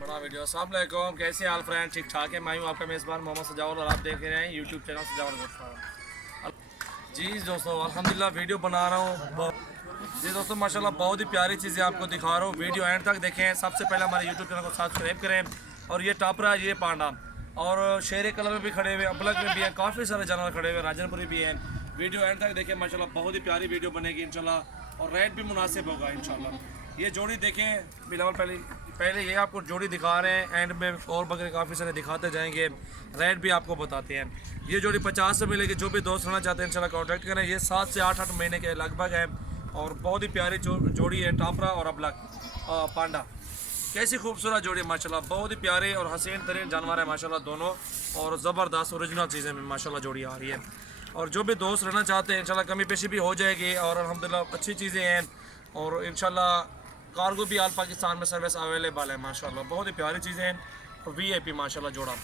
बड़ा वीडियो। अस्सलाम वालेकुम, कैसे हाल फ्रेंड? ठीक ठाक है। मैं हूँ आपका मेज़बान मोहम्मद सजावल और आप देख रहे हैं यूट्यूब चैनल सजावल गोट फार्म। जी दोस्तों, अल्हम्दुलिल्लाह वीडियो बना रहा हूँ। जी दोस्तों, माशाल्लाह बहुत ही प्यारी चीज़ें आपको दिखा रहा हूँ। वीडियो एंड तक देखें। सबसे पहले हमारे यूट्यूब चैनल को सब्सक्राइब करें। और ये टापरा, ये पांडा और शेरे कलर में भी खड़े हुए, अबलग में भी है, काफ़ी सारे जानवर खड़े हुए, राजनपुरी भी हैं। वीडियो एंड तक देखें, माशाल्लाह बहुत ही प्यारी वीडियो बनेगी इंशाल्लाह, और रेट भी मुनासिब होगा इंशाल्लाह। ये जोड़ी देखें बिलावल, पहले ये आपको जोड़ी दिखा रहे हैं, एंड में और बकरे काफ़ी सारे दिखाते जाएंगे, रेट भी आपको बताते हैं। ये जोड़ी 50 से मिलेगी। जो भी दोस्त रहना चाहते हैं इंशाल्लाह कॉन्टैक्ट करें। ये 7 से 8 महीने के लगभग है और बहुत ही प्यारी जोड़ी है, टापरा और अबलग पांडा। कैसी खूबसूरत जोड़ी माशाल्लाह, बहुत ही प्यारे और हसीन तरीन जानवर है माशाल्लाह दोनों, और ज़बरदस्त ओरिजिनल चीज़ें में माशाल्लाह जोड़ी आ रही है। और जो भी दोस्त रहना चाहते हैं इंशाल्लाह कमी पेशी भी हो जाएगी, और अल्हम्दुलिल्लाह अच्छी चीज़ें हैं, और इंशाल्लाह कार्गो भी आल पाकिस्तान में सर्विस अवेलेबल है माशाल्लाह। बहुत ही प्यारी चीज़ें हैं, और VIP माशाल्लाह जोड़ा,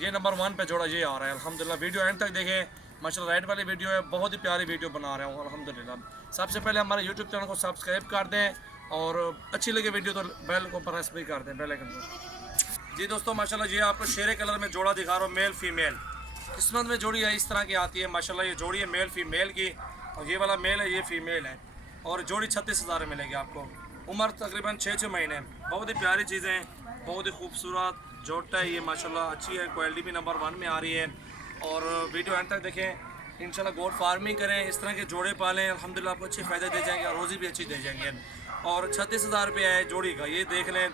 ये नंबर 1 पे जोड़ा ये आ रहा है अल्हम्दुलिल्लाह। वीडियो एंड तक देखें माशाल्लाह, राइट वाली वीडियो है, बहुत ही प्यारी वीडियो बना रहा हूँ अल्हम्दुलिल्लाह। सबसे पहले हमारे यूट्यूब चैनल को सब्सक्राइब कर दें, और अच्छी लगे वीडियो तो बेल को प्रेस भी कर दें, बेल आइकन को। जी दोस्तों माशाल्लाह, ये आपको शेरे कलर में जोड़ा दिखा रहा हूँ, मेल फीमेल किस्मत में जोड़ी है, इस तरह की आती है माशाल्लाह। ये जोड़ी है मेल फीमेल की, और ये वाला मेल है, ये फीमेल है, और जोड़ी 36,000 मिलेगी आपको। उम्र तकरीबन 6 महीने। बहुत ही प्यारी चीज़ें हैं, बहुत ही खूबसूरत जोटा है ये माशाल्लाह, अच्छी है, क्वालिटी भी नंबर 1 में आ रही है। और वीडियो एंड तक देखें। इंशाल्लाह गोट फार्मिंग करें, इस तरह के जोड़े पालें, अल्हम्दुलिल्लाह आपको अच्छे फ़ायदे दे जाएंगे, और रोज़ी भी अच्छी दे जाएंगे। और 36,000 रुपये है जोड़ी का, ये देख लें।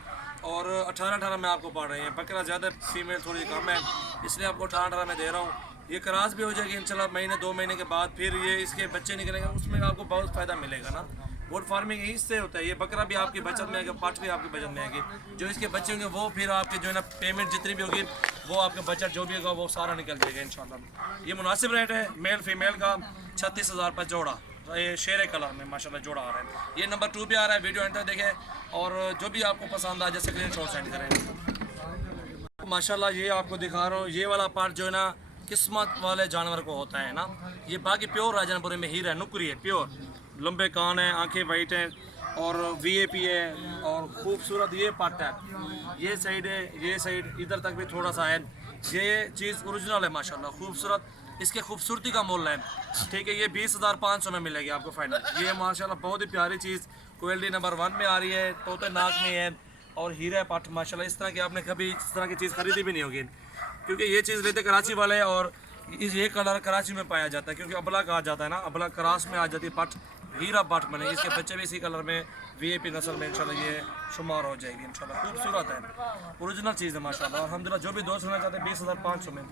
और 18 में आपको पड़ रहे हैं। बकरा ज़्यादा, फीमेल थोड़ी कम है, इसलिए आपको 18 में दे रहा हूँ। ये क्रॉस भी हो जाएगी इंशाल्लाह महीने 2 महीने के बाद, फिर ये इसके बच्चे निकलेंगे, उसमें आपको बहुत फ़ायदा मिलेगा ना। गोट फार्मिंग इससे होता है। ये बकरा भी आपकी बचत में आएगा, पाठ भी आपकी बचत में आएगी। जो इसके बच्चे होंगे वो फिर आपके जो है ना, पेमेंट जितनी भी होगी वो आपका बचत जो भी होगा वो सारा निकल जाएगा इंशाल्लाह। ये मुनासिब रेट है मेल फीमेल का, 36,000 पर जोड़ा। ये शेरे कलर में माशाल्लाह जोड़ा आ रहा है। ये नंबर 2 पे आ रहा है। वीडियो एंड तक देखें, और जो भी आपको पसंद आ जाए स्क्रीनशॉट सेंड करें माशाल्लाह। ये आपको दिखा रहा हूँ, ये वाला पार्ट जो है ना किस्मत वाले जानवर को होता है ना। ये बाकी प्योर राजनपुरी में हीरा नुकरी है, प्योर लंबे कान हैं, आंखें वाइट हैं, और VIP है, और खूबसूरत ये पट है, ये साइड है, ये साइड इधर तक भी थोड़ा सा है। ये चीज़ ओरिजिनल है माशाल्लाह, खूबसूरत। इसके खूबसूरती का मोल है, ठीक है। ये 20,500 में मिलेगी आपको फाइनल। ये माशाल्लाह बहुत ही प्यारी चीज़, क्वालिटी नंबर 1 में आ रही है, तोते नाक में है, और हीरा पट माशाल्लाह। इस तरह की आपने कभी इस तरह की चीज़ खरीदी भी नहीं होगी, क्योंकि ये चीज़ लेते कराची वाले, और ये कलर कराची में पाया जाता है, क्योंकि अबला कहा जाता है ना, अबला क्रास में आ जाती है पट, हीरा पट बने। इसके बच्चे भी इसी कलर में VIP नस्ल में इंशाल्लाह ये शुमार हो जाएगी इंशाल्लाह। खूबसूरत है, ओरिजिनल चीज़ है माशाल्लाह। अल्हम्दुलिल्लाह जो भी दोस्त रहना चाहते हैं 20,500 में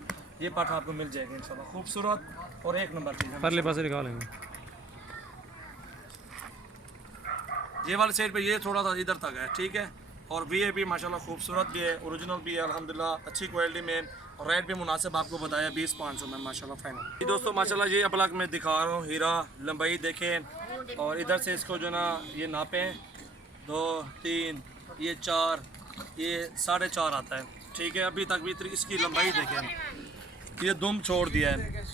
ये पट आपको मिल जाएगी इंशाल्लाह। खूबसूरत और एक नंबर चीज़ है। परले पासे निकालेंगे ये वाले साइड पे ये थोड़ा सा इधर तक है, ठीक है। और VIP माशाल्लाह खूबसूरत भी है, ओरिजिनल भी है अल्हम्दुलिल्लाह, अच्छी क्वालिटी में, और रेट भी मुनासिब आपको बताया 20,500 में माशाल्लाह फाइनल। ये दोस्तों माशाल्लाह ये अबलग में दिखा रहा हूँ, हीरा लंबाई देखें, और इधर से इसको जो ना ये नापें, 2 3 ये 4, ये 4.5 आता है, ठीक है। अभी तक भी इसकी लंबाई देखें, ये दुम छोड़ दिया है,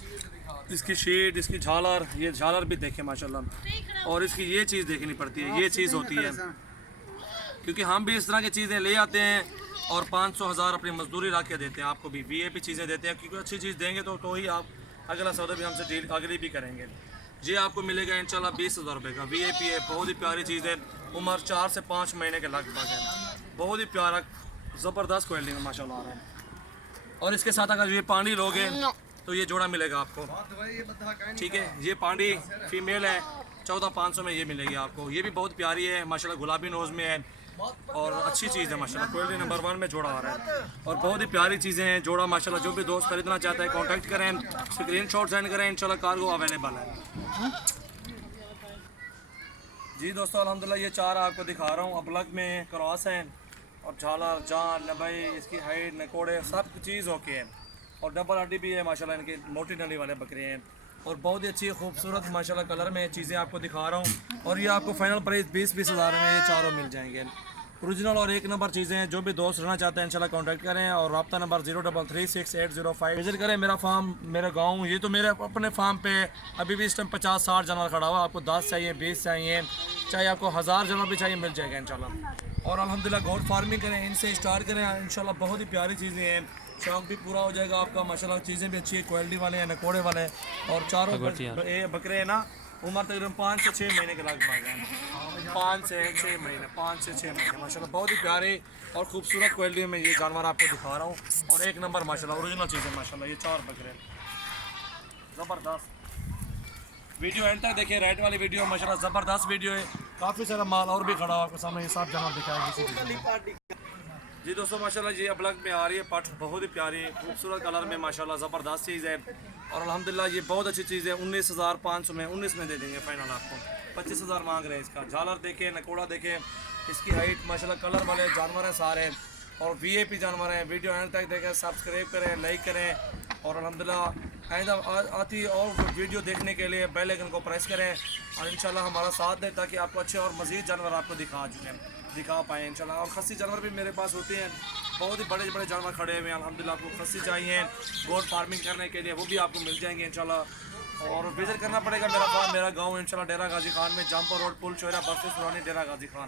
इसकी शीट, इसकी झालर, ये झालर भी देखें माशाल्लाह। और इसकी ये चीज़ देखनी पड़ती है, ये चीज़ होती है, क्योंकि हम भी इस तरह की चीज़ें ले आते हैं, और 500,000 अपनी मजदूरी ला के देते हैं, आपको भी VIP चीज़ें देते हैं, क्योंकि अच्छी चीज़ देंगे तो ही आप अगला सौदा भी हमसे डील अगली भी करेंगे। ये आपको मिलेगा इंशाल्लाह 20,000 रुपये का। VIP है, बहुत ही प्यारी चीज़ है, उम्र 4 से 5 महीने के लगभग है, बहुत ही प्यारा ज़बरदस्त क्वालिटी में माशाल्लाह आ रहा है। और इसके साथ अगर ये पानी लोगे तो ये जोड़ा मिलेगा आपको, ठीक है। ये पानी फीमेल है, 14,500 में ये मिलेगी आपको। ये भी बहुत प्यारी है माशाल्लाह, गुलाबी नोज़ में है, और अच्छी चीज़ है माशाल्लाह, क्वालिटी नंबर 1 में जोड़ा आ रहा है, और बहुत ही प्यारी चीज़ें हैं जोड़ा माशाल्लाह। जो भी दोस्त खरीदना चाहता है कांटेक्ट करें, स्क्रीनशॉट सेंड करें, इंशाल्लाह कार्गो अवेलेबल है। जी दोस्तों अल्हम्दुलिल्लाह ये 4 आपको दिखा रहा हूँ, अबलग में क्रॉस हैं, और झालर, जान, लंबाई, इसकी हाइट, नकोड़े, सब चीज़ ओके है, और डबल हड्डी भी है माशाल्लाह। इनके मोटी नली वाले बकरे हैं, और बहुत ही अच्छी खूबसूरत माशाल्लाह कलर में चीज़ें आपको दिखा रहा हूँ। और ये आपको फाइनल प्राइस 20,000 में ये चारों मिल जाएंगे, ओरिजिनल और एक नंबर चीज़ें हैं। जो भी दोस्त रहना चाहते हैं इंशाल्लाह कांटेक्ट करें, और रब्ता नंबर 03368005 विजिट करें मेरा फार्म, मेरा गांव। ये तो मेरे अपने फार्म पे अभी भी इस टाइम 50-60 जानवर खड़ा हुआ। आपको 10 चाहिए, 20 चाहिए, चाहे आपको 1000 जानवर भी चाहिए, मिल जाएगा इंशाल्लाह। और अल्हम्दुलिल्लाह गोट फार्मिंग करें, इनसे स्टार्ट करें इंशाल्लाह। बहुत ही प्यारी चीज़ें हैं, शौक भी पूरा हो जाएगा आपका माशाल्लाह। चीज़ें भी अच्छी है, क्वालिटी वाले हैं, नकोड़े वाले हैं। और चारों ये बकरे हैं ना, उम्र तकरीबन 5 से 6 महीने के लगभग हैं। 5 से 6 महीने, 5 से 6 महीने माशाल्लाह। बहुत ही प्यारे और खूबसूरत क्वालिटी में ये जानवर आपको दिखा रहा हूँ। और एक नंबर माशाल्लाह ओरिजिनल चीज़ है माशाल्लाह। ये 4 बकरे ज़बरदस्त। वीडियो एंड तक देखिए, राइट वाली वीडियो माशाल्लाह ज़बरदस्त वीडियो है। काफ़ी सारा माल और भी खड़ा है आपके सामने, ये सब जानवर दिखाएंगे जी दोस्तों माशाल्लाह। ये ब्लॉग में आ रही है पठ, बहुत ही प्यारी खूबसूरत कलर में माशाल्लाह ज़बरदस्त चीज़ है। और अल्हम्दुलिल्लाह ये बहुत अच्छी चीज़ है। 19,500 में 19 में दे देंगे फाइनल आपको। 25,000 मांग रहे हैं इसका। झालर देखें, नकोड़ा देखें, इसकी हाइट माशाल्लाह, कलर वाले जानवर हैं सारे और वीआईपी जानवर हैं। वीडियो एंड तक देखें, सब्सक्राइब करें, लाइक करें और अल्हम्दुलिल्लाह आइंदा आती और वीडियो देखने के लिए बेल आइकन को प्रेस करें और इंशाल्लाह हमारा साथ दें ताकि आपको अच्छे और मज़ीद जानवर आपको दिखा पाएँ इंशाल्लाह। और खस्सी जानवर भी मेरे पास होते हैं, बहुत ही बड़े बड़े जानवर खड़े हुए हैं अल्हम्दुलिल्लाह। आपको खस्सी चाहिए गोट फार्मिंग करने के लिए, वो भी आपको मिल जाएंगे इंशाल्लाह। और विजिट करना पड़ेगा मेरा गांव इंशाल्लाह, डेरा गाजी खान में, जमपुर रोड, पुल चौरा, बस्ती सुरानी, डेरा गाजी खान।